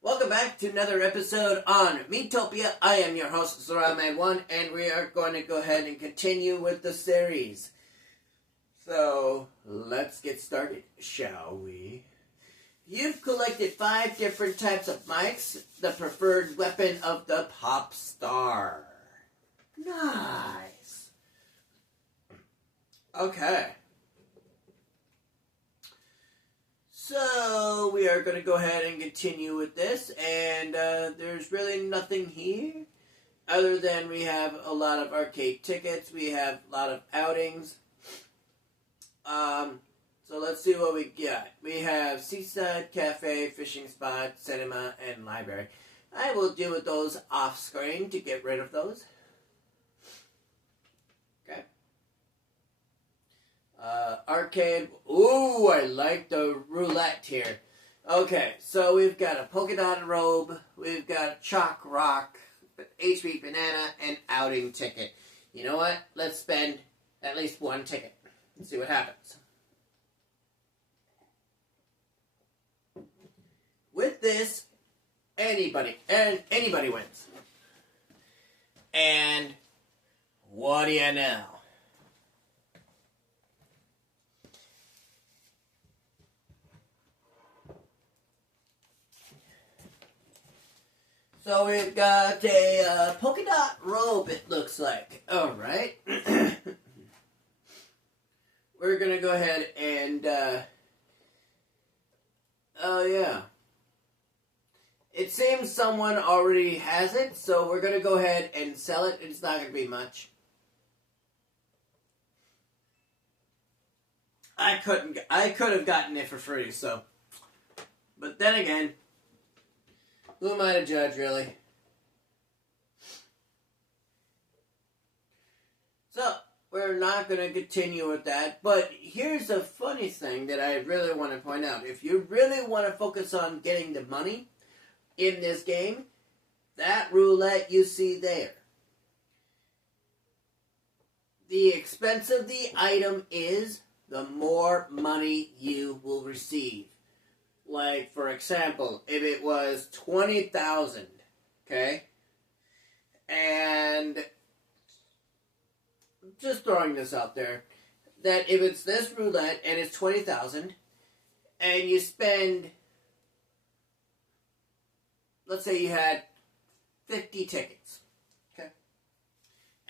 Welcome back to another episode on Miitopia. I am your host, Zaraman1, and we are going to go ahead and continue with the series. So, let's get started, shall we? You've collected 5 different types of mics, the preferred weapon of the pop star. Nice. Okay. So, we are going to go ahead and continue with this, and there's really nothing here other than we have a lot of arcade tickets, we have a lot of outings. So let's see what we got. We have Seaside, Cafe, Fishing Spot, Cinema, and Library. I will deal with those off screen to get rid of those. Okay. Arcade. Ooh, I like the roulette here. Okay, so we've got a polka dot robe, we've got a chalk rock, HP banana, and outing ticket. You know what? Let's spend at least 1 ticket and see what happens. With this, anybody wins. And what do you know? So we've got a polka dot robe, it looks like. Alright. We're going to go ahead and, oh yeah. It seems someone already has it, so we're going to go ahead and sell it. It's not going to be much. I could have gotten it for free, so. But then again, who am I to judge, really? So, we're not going to continue with that, but here's a funny thing that I really want to point out. If you really want to focus on getting the money in this game, that roulette you see there, the expensive the item is, the more money you will receive. Like, for example, if it was 20,000, okay, and just throwing this out there, that if it's this roulette and it's 20,000, and you spend, let's say you had 50 tickets, okay,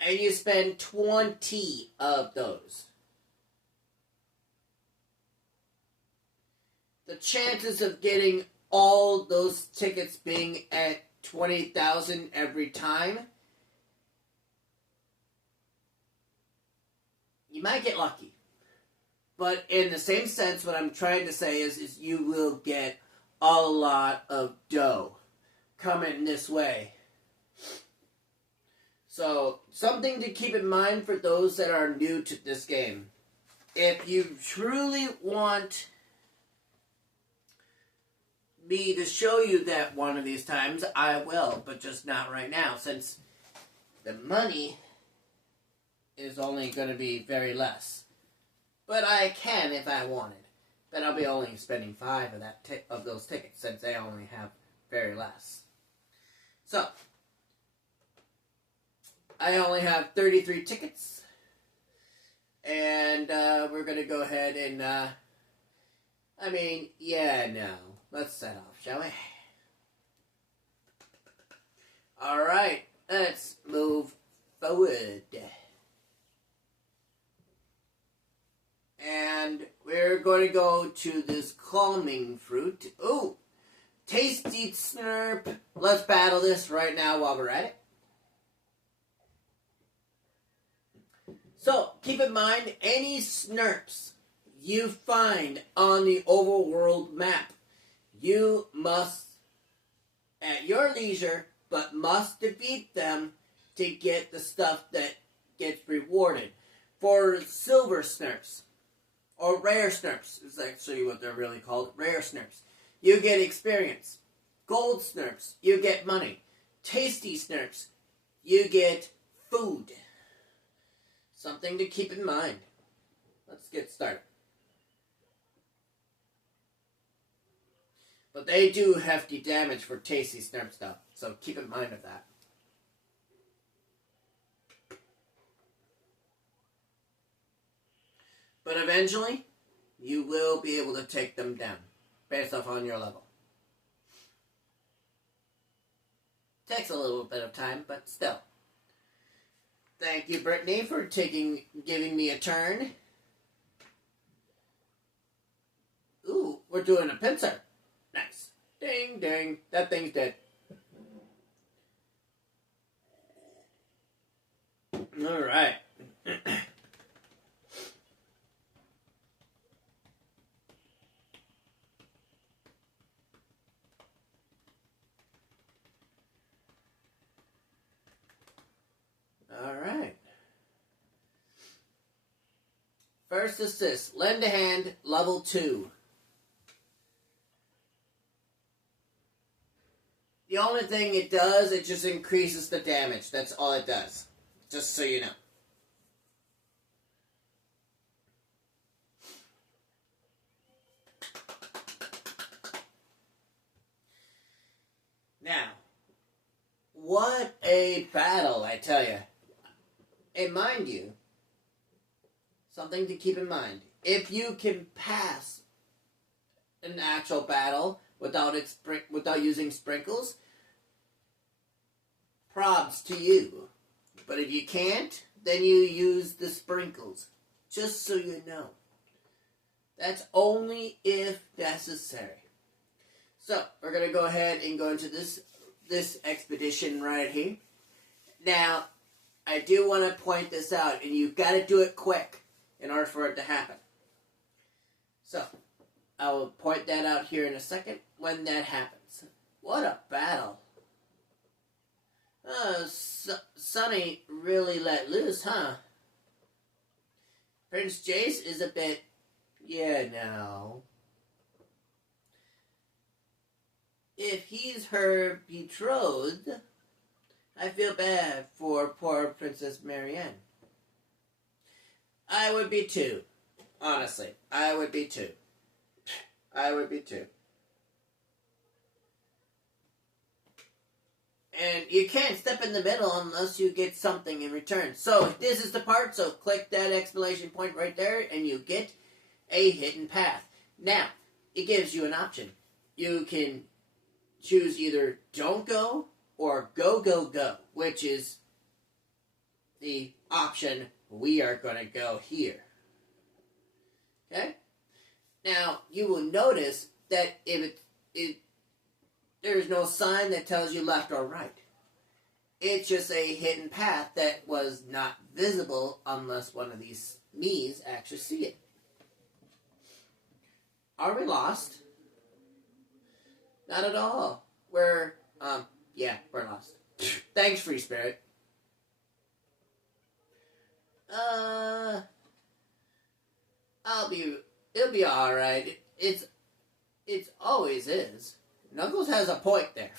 and you spend 20 of those, the chances of getting all those tickets being at 20,000 every time, you might get lucky. But in the same sense, what I'm trying to say is you will get a lot of dough coming this way. So, something to keep in mind for those that are new to this game. If you truly want me to show you that one of these times, I will, but just not right now, since the money is only going to be very less. But I can if I wanted. But I'll be only spending 5 of those tickets, since I only have very less. So, I only have 33 tickets, and we're going to go ahead and, let's set off, shall we? Alright, let's move forward. And we're going to go to this calming fruit. Ooh, tasty snurp. Let's battle this right now while we're at it. So, keep in mind, any snurps you find on the overworld map, you must, at your leisure, but must defeat them to get the stuff that gets rewarded. For silver snurps, or rare snurps, is actually what they're really called, rare snurps, you get experience. Gold snurps, you get money. Tasty snurps, you get food. Something to keep in mind. Let's get started. But they do hefty damage for tasty snurp stuff, so keep in mind of that. But eventually, you will be able to take them down, based off on your level. Takes a little bit of time, but still. Thank you, Brittany, for giving me a turn. Ooh, we're doing a pincer. Nice. Ding, ding. That thing's dead. All right. All right. First assist. Lend a hand, level 2. The only thing it does, it just increases the damage. That's all it does. Just so you know. Now, what a battle, I tell you. And mind you, something to keep in mind. If you can pass an actual battle without using sprinkles, probs to you. But if you can't, then you use the sprinkles. Just so you know. That's only if necessary. So, we're going to go ahead and go into this expedition right here. Now, I do want to point this out, and you've got to do it quick in order for it to happen. So, I will point that out here in a second when that happens. What a battle. Sonny really let loose, huh? Prince Jace is a bit... Yeah, no. If he's her betrothed, I feel bad for poor Princess Marianne. I would be too. Honestly, I would be too. I would be too. And you can't step in the middle unless you get something in return. So, this is the part, so click that exclamation point right there, and you get a hidden path. Now, it gives you an option. You can choose either don't go or go, go, go, which is the option we are going to go here. Okay? Now, you will notice that if there's no sign that tells you left or right. It's just a hidden path that was not visible unless one of these me's actually see it. Are we lost? Not at all. We're lost. Thanks, Free Spirit. It'll be alright. It's always is. Knuckles has a point there.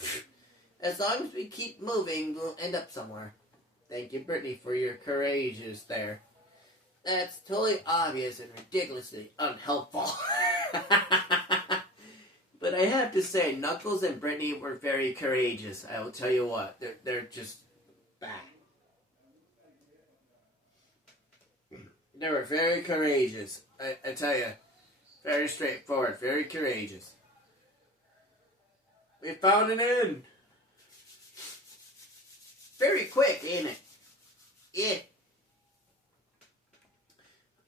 As long as we keep moving, we'll end up somewhere. Thank you, Brittany, for your courageous there. That's totally obvious and ridiculously unhelpful. But I have to say, Knuckles and Brittany were very courageous. I will tell you what. They're just bad. They were very courageous. I tell you. Very straightforward. Very courageous. We found an inn. Very quick, ain't it? Yeah.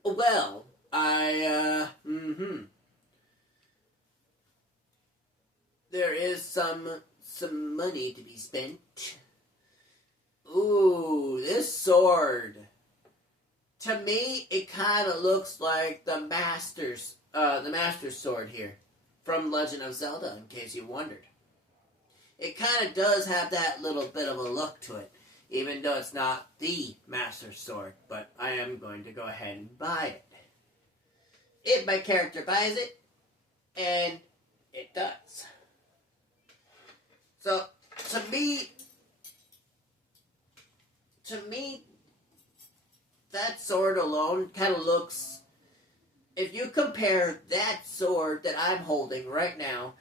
Well, there is some money to be spent. Ooh, this sword. To me, it kind of looks like the Master's sword here from Legend of Zelda, in case you wondered. It kind of does have that little bit of a look to it, even though it's not the Master Sword, but I am going to go ahead and buy it. If my character buys it, and it does. So, to me, that sword alone kind of looks... If you compare that sword that I'm holding right now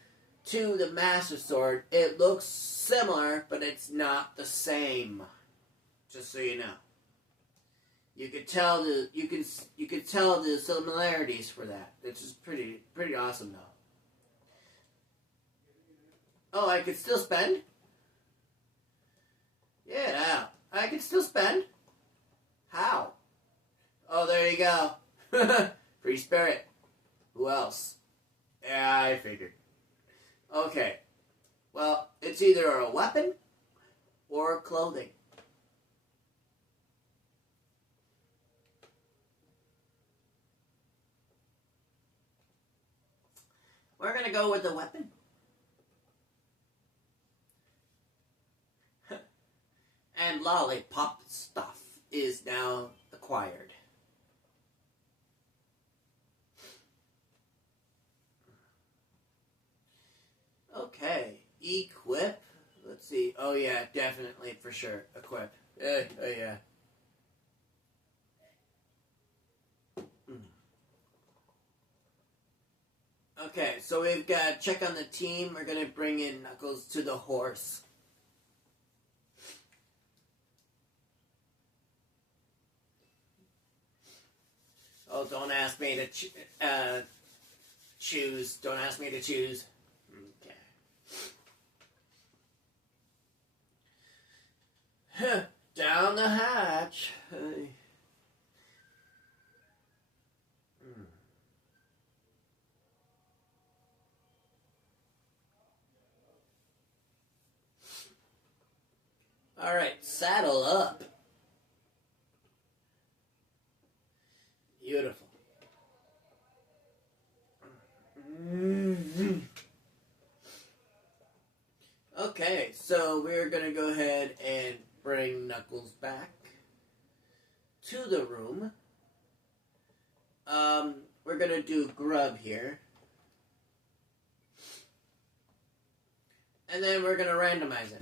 to the Master Sword, it looks similar, but it's not the same. Just so you know. You could tell the similarities for that. Which is pretty awesome though. Oh, I could still spend? Yeah, I can still spend. How? Oh, there you go. Free spirit. Who else? Yeah, I figured. Okay. Well, it's either a weapon or clothing. We're going to go with the weapon. And lollipop stuff is now acquired. Okay, equip. Let's see. Oh yeah, definitely for sure. Equip. Oh yeah. Okay, so we've got check on the team. We're gonna bring in Knuckles to the horse. Oh, don't ask me to choose. Don't ask me to choose. Okay. Down the hatch. All right, saddle up. Beautiful. Okay, so we're going to go ahead and bring Knuckles back to the room. We're going to do grub here. And then we're going to randomize it.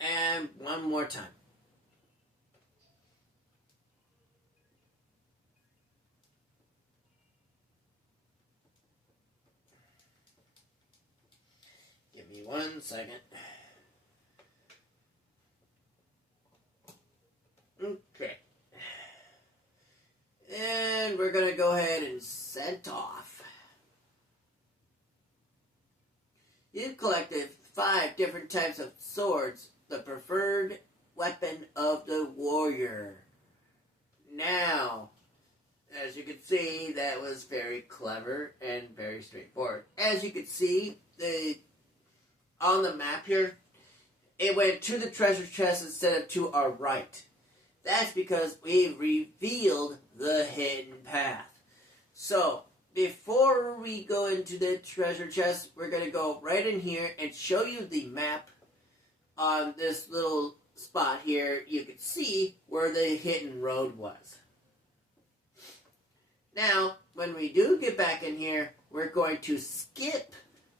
And one more time. Give me 1 second. Okay. And we're going to go ahead and set off. You've collected 5 different types of swords, the preferred weapon of the warrior. Now, as you can see, that was very clever and very straightforward. As you can see, on the map here, it went to the treasure chest instead of to our right. That's because we revealed the hidden path. So, before we go into the treasure chest, we're going to go right in here and show you the map on this little spot here. You can see where the hidden road was. Now, when we do get back in here, we're going to skip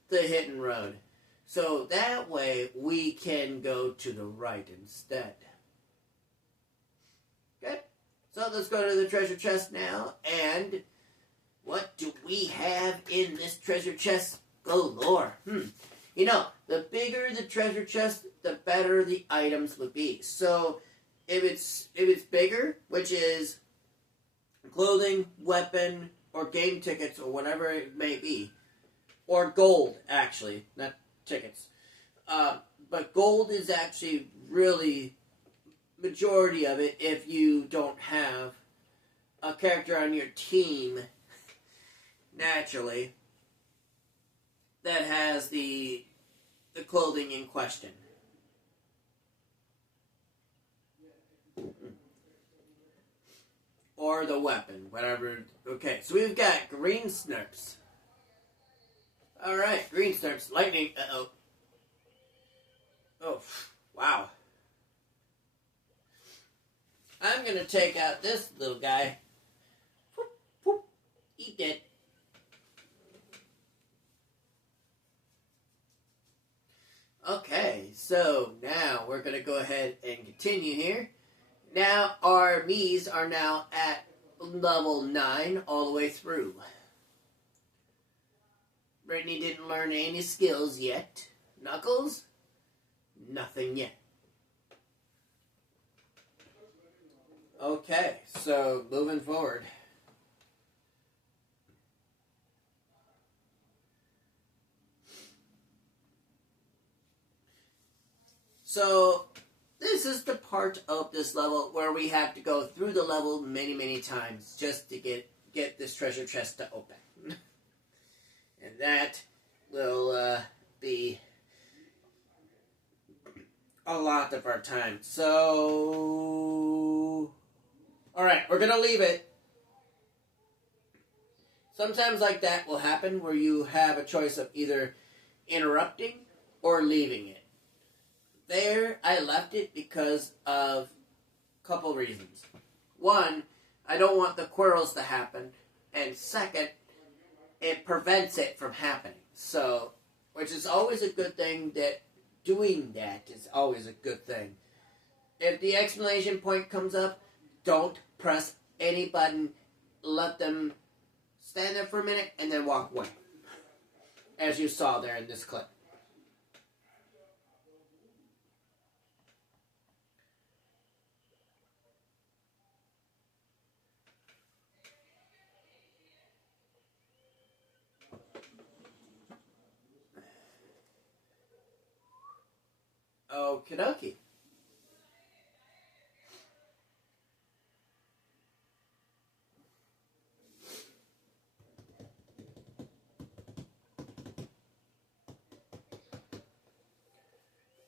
the hidden road. So that way we can go to the right instead. Okay? So let's go to the treasure chest now. And what do we have in this treasure chest galore? You know, the bigger the treasure chest, the better the items would be. So if it's bigger, which is clothing, weapon, or game tickets, or whatever it may be, or gold, actually, not tickets. But gold is actually really majority of it if you don't have a character on your team, naturally, that has the clothing in question. Or the weapon, whatever. Okay, so we've got green snurps. Alright, green snurps. Lightning. Uh-oh. Oh, wow. I'm going to take out this little guy. Whoop, whoop. Eat it. Okay, so now we're going to go ahead and continue here. Now our Miis are now at level 9 all the way through. Brittany didn't learn any skills yet. Knuckles? Nothing yet. Okay, so moving forward. So, this is the part of this level where we have to go through the level many, many times just to get this treasure chest to open. And that will be a lot of our time. So, alright, we're going to leave it. Sometimes like that will happen where you have a choice of either interrupting or leaving it. There, I left it because of a couple reasons. One, I don't want the quarrels to happen. And second, it prevents it from happening. So, which is always a good thing, that doing that is always a good thing. If the exclamation point comes up, don't press any button. Let them stand there for a minute and then walk away. As you saw there in this clip. Okie dokie.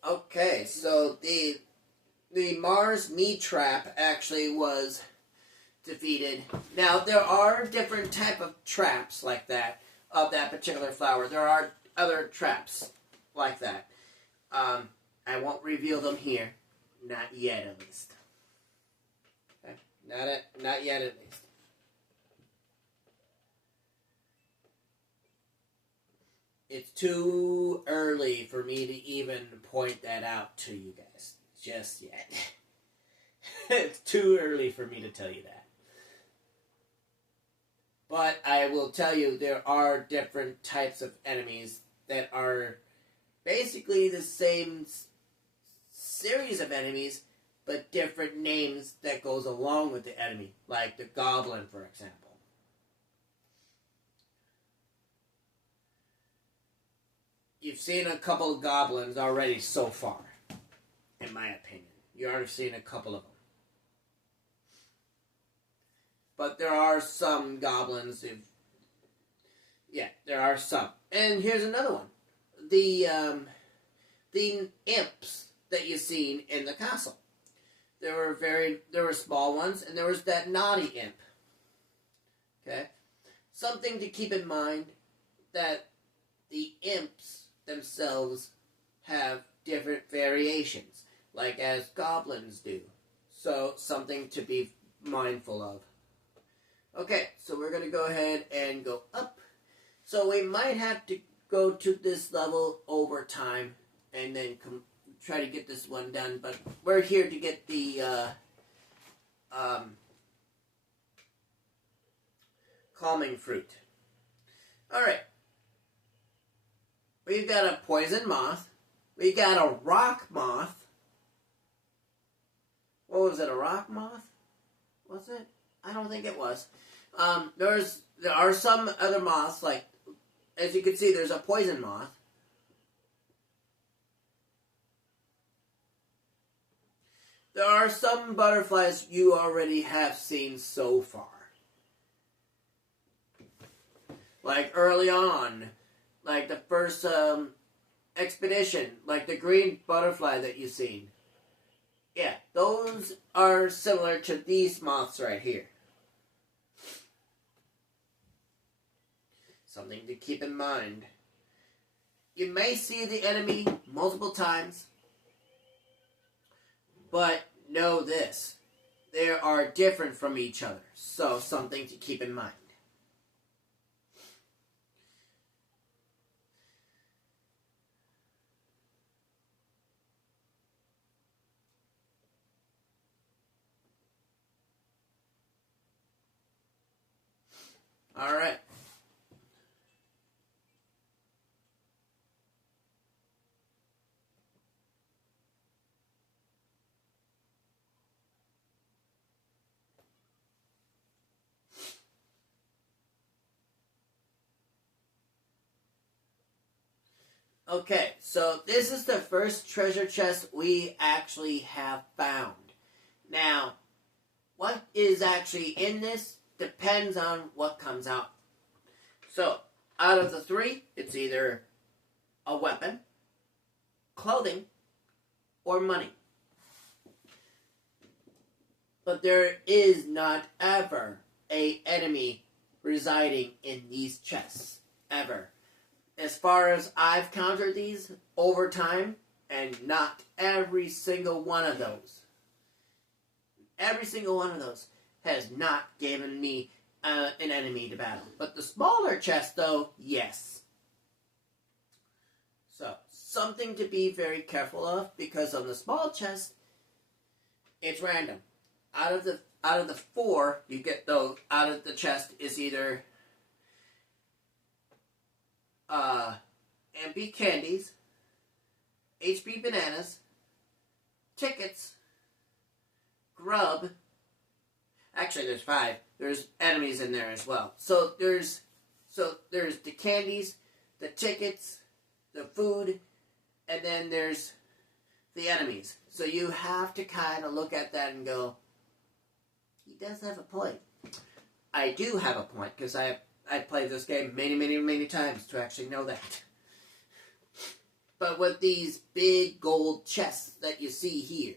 Okay, so the Mars Mii trap actually was defeated. Now there are different type of traps like that of that particular flower. There are other traps like that. I won't reveal them here, not yet at least. Okay? Not yet at least. It's too early for me to even point that out to you guys. Just yet. It's too early for me to tell you that. But I will tell you there are different types of enemies that are basically the same series of enemies, but different names that goes along with the enemy. Like the goblin, for example. You've seen a couple of goblins already so far, in my opinion. You've already seen a couple of them. But there are some goblins. There are some. And here's another one. The imps that you've seen in the castle. There were small ones, and there was that naughty imp. Okay? Something to keep in mind, that the imps themselves have different variations, like as goblins do. So, something to be mindful of. Okay, so we're going to go ahead and go up. So we might have to go to this level over time and then try to get this one done. But we're here to get the calming fruit. Alright. We've got a poison moth. We got a rock moth. What was it, a rock moth? Was it? I don't think it was. There are some other moths, like, as you can see, there's a poison moth. There are some butterflies you already have seen so far. Like early on, like the first expedition, like the green butterfly that you've seen. Yeah, those are similar to these moths right here. Something to keep in mind. You may see the enemy multiple times, but know this. They are different from each other, so something to keep in mind. Alright. Okay, so this is the first treasure chest we actually have found. Now, what is actually in this depends on what comes out. So, out of the three, it's either a weapon, clothing, or money. But there is not ever an enemy residing in these chests. Ever. As far as I've counted these over time, and not every single one of those. Every single one of those has not given me an enemy to battle. But the smaller chest, though, yes. So, something to be very careful of, because on the small chest, it's random. Out of the four you get, though, out of the chest is either MP candies, HP bananas, tickets, grub. Actually, there's 5. There's enemies in there as well. So there's the candies, the tickets, the food, and then there's the enemies. So you have to kind of look at that and go, he does have a point. I do have a point, because I played this game many times to actually know that. But with these big gold chests that you see here,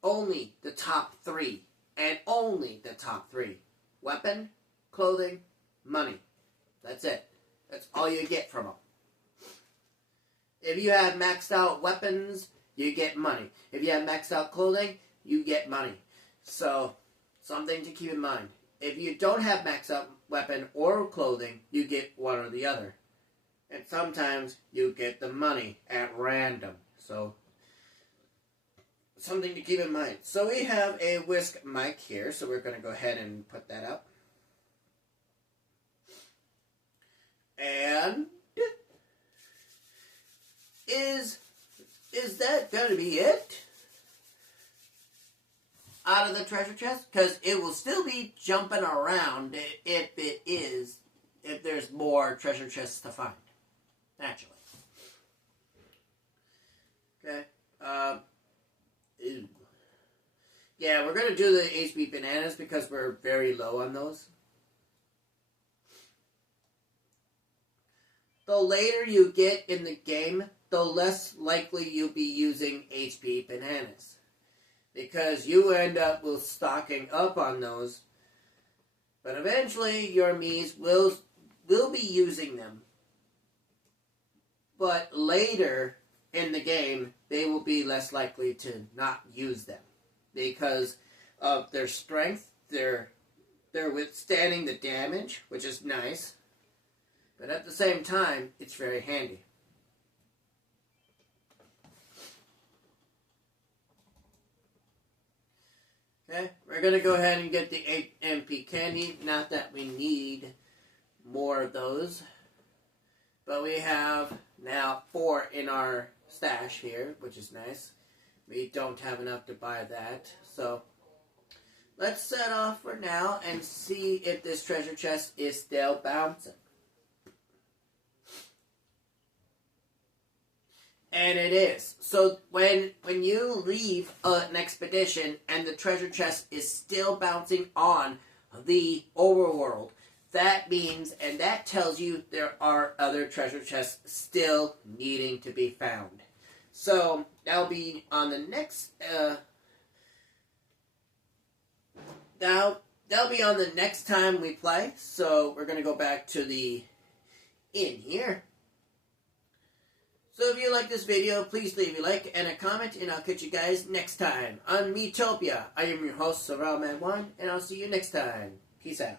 only the top 3, and only the top 3. Weapon, clothing, money. That's it. That's all you get from them. If you have maxed out weapons, you get money. If you have maxed out clothing, you get money. So, something to keep in mind. If you don't have maxed out weapon or clothing, you get one or the other. And sometimes you get the money at random. So, something to keep in mind. So we have a whisk mic here, so we're going to go ahead and put that up. And is that going to be it? Out of the treasure chest? Because it will still be jumping around if there's more treasure chests to find. Naturally. Okay. Ew. Yeah, we're going to do the HP bananas because we're very low on those. The later you get in the game, the less likely you'll be using HP bananas. Because you end up with stocking up on those. But eventually your Miis will be using them. But later in the game, they will be less likely to not use them. Because of their strength, they're withstanding the damage, which is nice. But at the same time, it's very handy. Okay, we're going to go ahead and get the 8 MP candy. Not that we need more of those. But we have now 4 in our stash here, which is nice. We don't have enough to buy that. So, let's set off for now and see if this treasure chest is still bouncing. And it is. So when you leave an expedition and the treasure chest is still bouncing on the overworld, that means, and that tells you there are other treasure chests still needing to be found. So that'll be on the next. That'll be on the next time we play. So we're gonna go back to the inn here. So if you like this video, please leave a like and a comment, and I'll catch you guys next time on Miitopia. I am your host, SorrellMan1, and I'll see you next time. Peace out.